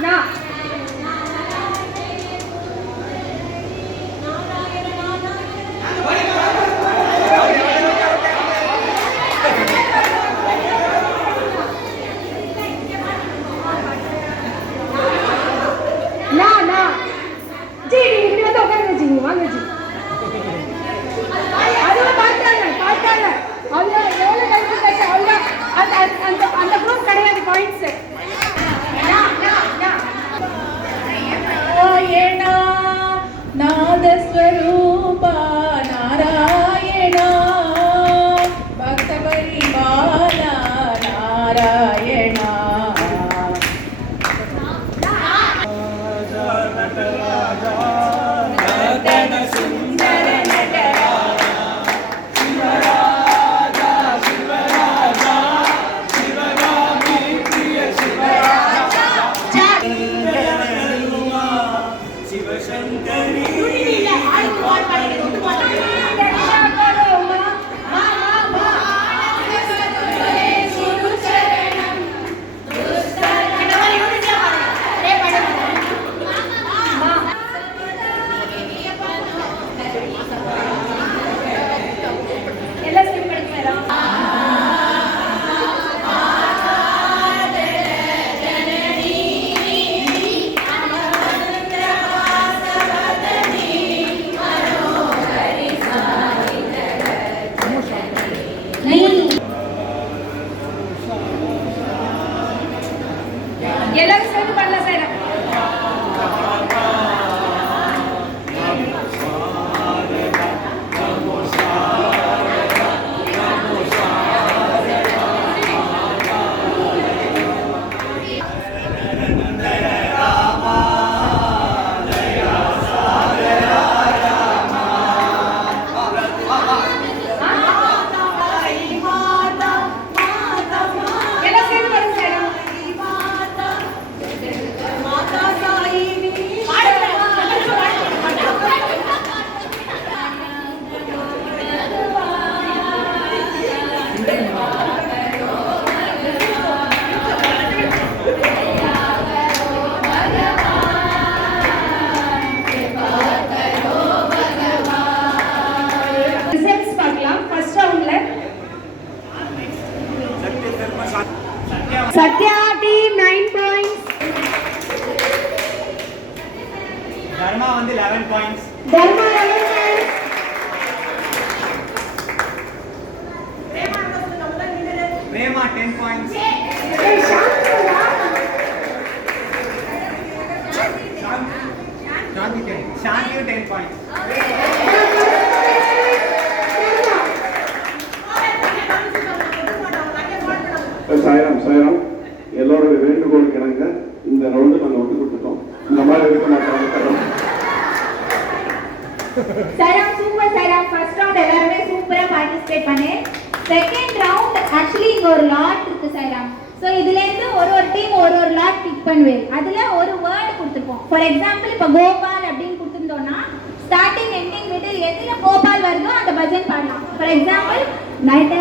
நா அந்த குரூப் கிடையாது பாயிண்ட்ஸ். நாதஸ்வரூப நாராயண பக்த பரிபால நாராயண எல்லாரும் சேர்ந்து பண்ணலாம் sir. Satya team 9 points. Dharma வந்து 11 points. Dharma 11 points. Prema 10 points. Hey, Shanti 10 points. Sairam எல்லோருடைய வேண்டுகோள் கிணங்க இந்த ரவுண்டு நாங்கள் விட்டு கொடுத்துட்டோம். இந்த மாதிரி இருக்க மாட்டாங்க. Sairam super Sairam. First round எல்லாரும் சூப்பரா பார்ட்டிசிபேட் பண்ணேன். செகண்ட் ரவுண்ட் ஆக்சுவலி இங்க ஒரு லாட் இருக்கு சாய்ராம். சோ இதுல இருந்து ஒரு டீம் ஒரு லாட் பிக் பண்ணுவேன். அதுல ஒரு வேர்ட் கொடுத்திருப்போம். ஃபார் எக்ஸாம்பிள் இப்ப கோபால் அப்படினு கொடுத்திருந்தோம்னா ஸ்டார்டிங் எண்டிங் மிடில் எதுல கோபால் வருதோ அந்த பஜன் பாடலாம். For example night